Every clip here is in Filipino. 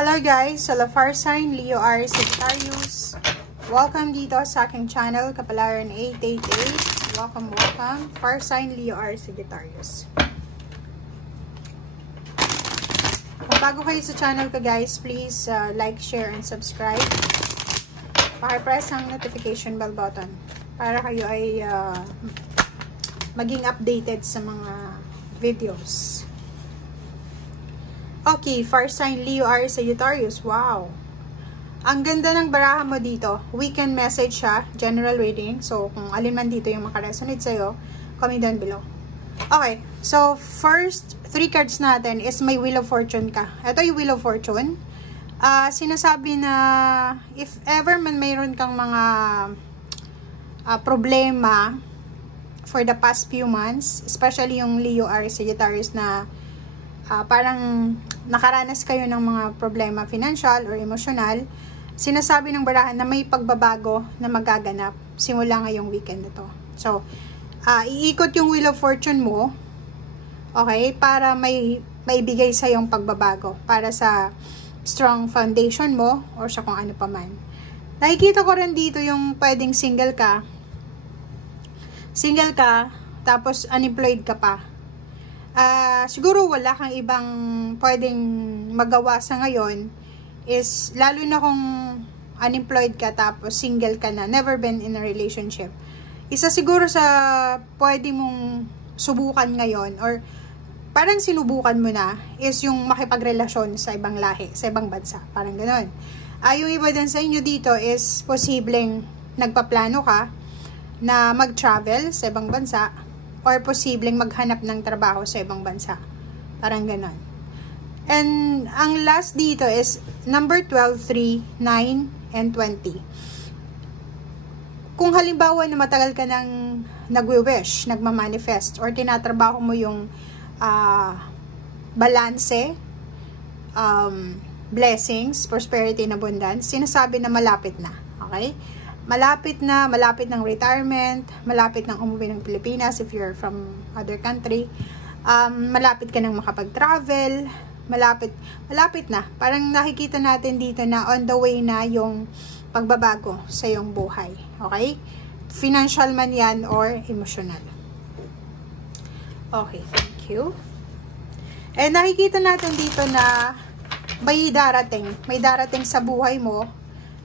Hello guys, sa Fire Sign, Leo, Aries, Sagittarius. Welcome dito sa aking channel, Kapalaran 888. Welcome. Fire Sign, Leo, Aries, Sagittarius. Kung bago kayo sa channel ko guys, please like, share, and subscribe. Paki-press ang notification bell button para kayo ay maging updated sa mga videos. Okay, Fire Sign, Leo, Aries, Sagittarius. Wow! Ang ganda ng baraha mo dito. Weekend message siya. General reading. So, kung alin man dito yung makaresonate sa'yo, comment down below. Okay. So, first 3 cards natin is may Wheel of Fortune ka. Ito yung Wheel of Fortune. Sinasabi na if ever man mayroon kang mga problema for the past few months, especially yung Leo, Aries, Sagittarius na parang nakaranas kayo ng mga problema financial or emotional, sinasabi ng barahan na may pagbabago na magaganap simula ngayong weekend na to. So, iikot yung Wheel of Fortune mo, okay, para may bigay sa yung pagbabago, para sa strong foundation mo or sa kung ano pa man. Nakikita ko rin dito yung pwedeng single ka, tapos unemployed ka pa. Siguro wala kang ibang pwedeng magawa sa ngayon is lalo na kung unemployed ka tapos single ka na, never been in a relationship. Isa siguro sa pwede mong subukan ngayon or parang sinubukan mo na is yung makipagrelasyon sa ibang lahi, sa ibang bansa. Parang gano'n. Yung iba din sa inyo dito is posibleng nagpaplano ka na mag-travel sa ibang bansa or posibleng maghanap ng trabaho sa ibang bansa. Parang ganon. And ang last dito is number 12, 3, 9, and 20. Kung halimbawa na matagal ka nang nagwi-wish, nagmamanifest, or tinatrabaho mo yung balanse, blessings, prosperity, and abundance, sinasabi na malapit na. Okay? Malapit ng retirement, malapit ng umuwi ng Pilipinas if you're from other country, malapit ka nang makapag-travel, malapit na. Parang nakikita natin dito na on the way na yung pagbabago sa iyong buhay. Okay? Financial man yan or emotional. Okay, thank you. And nakikita natin dito na may darating sa buhay mo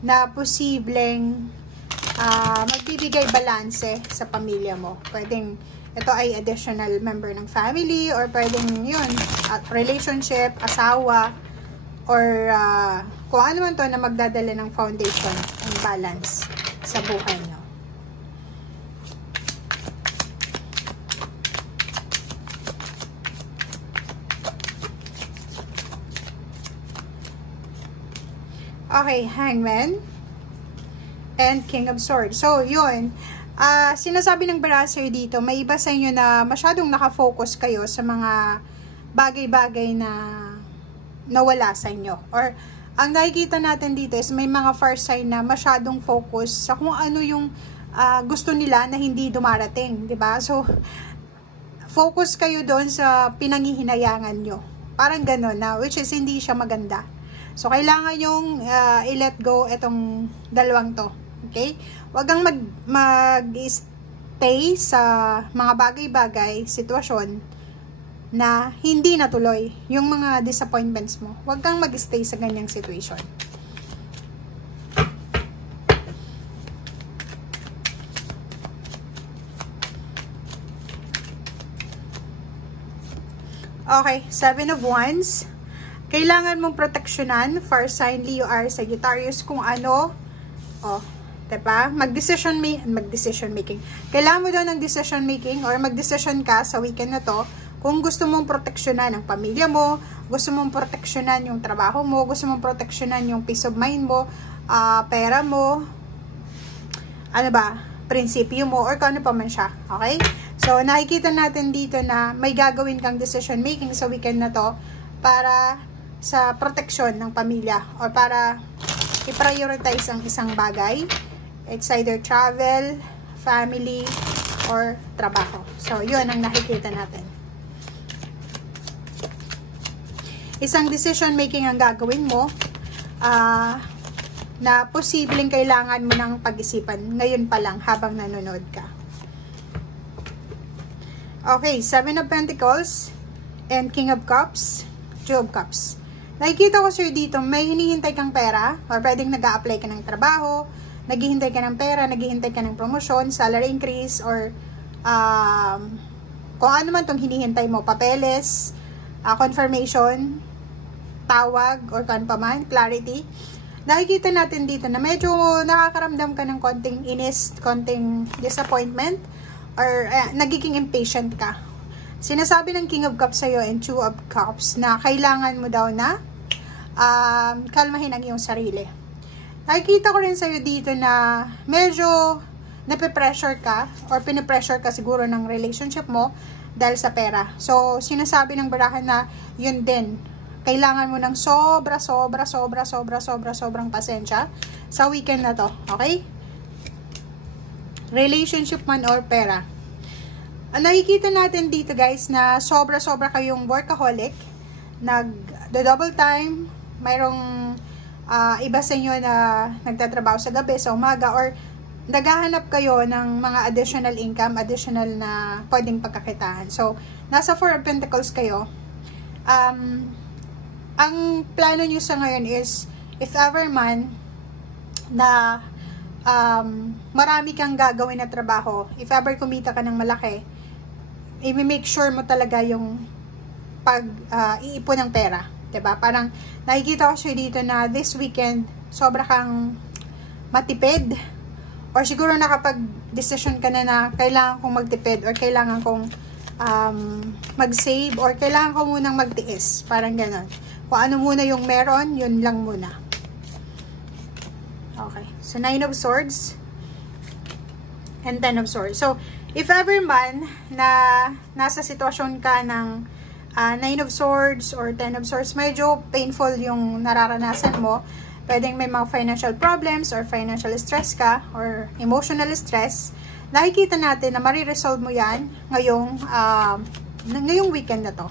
na posibleng magbibigay balanse sa pamilya mo. Pwedeng ito ay additional member ng family or pwedeng yun, relationship, asawa, or kung ano man to na magdadala ng foundation and balance sa buhay nyo. Okay, Hangman and King of Swords. So, yun. Sinasabi ng Barasser dito, may iba sa inyo na masyadong nakafocus kayo sa mga bagay-bagay na nawala sa inyo. Or, ang nakikita natin dito is may mga fire sign na masyadong focus sa kung ano yung gusto nila na hindi dumarating. Diba? So, focus kayo doon sa pinangihinayangan nyo. Parang gano'n na, which is hindi siya maganda. So, kailangan yung i-let go itong dalawang to. Okay? Huwag kang mag-stay sa mga bagay-bagay, sitwasyon na hindi natuloy. Yung mga disappointments mo. Huwag kang mag-stay sa ganyang situation. Okay, 7 of Wands. Kailangan mong proteksyonan, Fire Sign, Leo, Aries, Sagittarius, kung ano, diba? Mag-decision making. Kailangan mo daw ng decision making or mag-decision ka sa weekend na to kung gusto mong proteksyonan ang pamilya mo, gusto mong proteksyonan yung trabaho mo, gusto mong proteksyonan yung peace of mind mo, pera mo, ano ba, prinsipyo mo, or kung ano pa man siya. Okay? So, nakikita natin dito na may gagawin kang decision making sa weekend na to para sa proteksyon ng pamilya or para i-prioritize ang isang bagay. It's either travel, family, or trabaho. So, yun ang nakikita natin. isang decision making ang gagawin mo na posibleng kailangan mo ng pag-isipan ngayon pa lang habang nanonood ka. Okay, 7 of Pentacles and King of Cups, 2 of Cups. Nakikita ko sir dito, may hinihintay kang pera or pwedeng nag-a-apply ka ng trabaho, naghihintay ka ng pera, naghihintay ka ng promotion, salary increase, or kung ano man itong hinihintay mo, papeles, confirmation, tawag, or kan pa man, clarity. Nakikita natin dito na medyo nakakaramdam ka ng konting inis, konting disappointment, or nagiging impatient ka. Sinasabi ng King of Cups sa'yo and 2 of Cups na kailangan mo daw na kalmahin ang iyong sarili. Nakikita ko rin sa'yo dito na medyo nape-pressure ka or pinipressure ka siguro ng relationship mo dahil sa pera. So, sinasabi ng barahan na yun din. Kailangan mo ng sobrang pasensya sa weekend na to. Okay? Relationship man or pera. Nakikita natin dito guys na sobra kayong workaholic. Nag-double time. Mayroong iba sa inyo na nagtatrabaho sa gabi, sa umaga, or naghahanap kayo ng mga additional income, additional na pwedeng pagkakitaan. So, nasa 4 of Pentacles kayo. Ang plano nyo sa ngayon is, if ever man, na marami kang gagawin na trabaho, if ever kumita ka ng malaki, i-make sure mo talaga yung pag-iipon ng pera. Diba? Parang nakikita ko siya dito na this weekend, sobra kang matipid, or siguro nakapag-decision ka na kailangan kong magtipid, or kailangan kong mag-save, or kailangan ko munang magtiis. Parang ganon. Kung ano muna yung meron, yun lang muna. Okay. So, 9 of Swords and 10 of Swords. So, if ever man na nasa sitwasyon ka ng 9 of Swords or 10 of Swords, medyo painful yung nararanasan mo. Pwedeng may mga financial problems or financial stress ka or emotional stress. Nakikita natin na mariresolve mo yan ngayong weekend na to.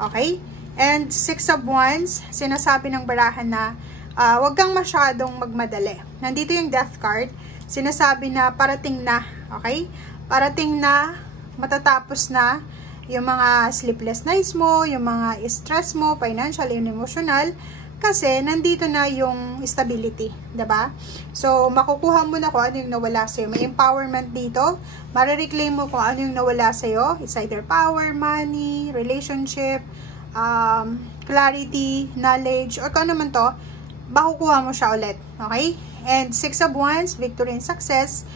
Okay? And 6 of Wands, sinasabi ng barahan na wag kang masyadong magmadali. Nandito yung Death card, sinasabi na parating na, okay? Parating na, matatapos na yung mga sleepless nights mo, yung mga stress mo, financial and emotional, kasi nandito na yung stability, diba? So, makukuha mo na kung ano yung nawala sa'yo. May empowerment dito, marireclaim mo kung ano yung nawala sa'yo. It's either power, money, relationship, clarity, knowledge, or kung ano man to, makukuha mo siya ulit. Okay? And 6 of Wands, victory and success.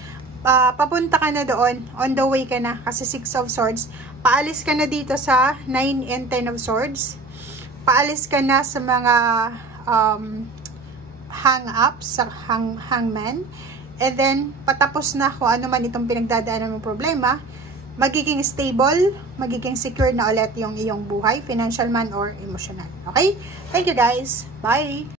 Papunta ka na doon. On the way ka na. Kasi 6 of Swords. Paalis ka na dito sa 9 and 10 of Swords. Paalis ka na sa mga hang-ups, sa hangman. And then, patapos na kung ano man itong pinagdadaanan mong problema. Magiging stable, magiging secure na ulit yung iyong buhay, financial man or emotional. Okay? Thank you guys. Bye!